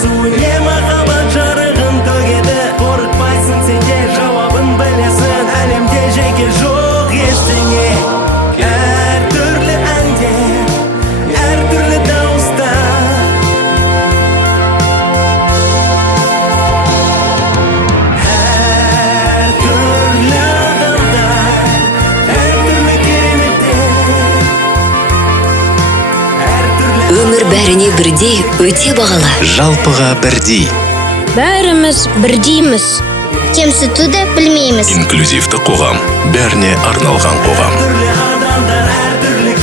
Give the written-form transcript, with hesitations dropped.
су не махаббат жарығын төгеді. Қорықпайсың сен де жауабын білесің. Әлемде жеке жоқ ештеңе. Әртүрлі әнде, әртүрлі дауыста. Әртүрлі адамдар, әртүрлі кереметтер. Өмір бәріне бірдей өте бағалы. Жалпыға бірдей. Бәріміз бірдейміз. Кемсітуді білмейміз. Инклюзивті қоғам. Бәріне арналған қоғам. Әртүрлі адамдар, әртүрлі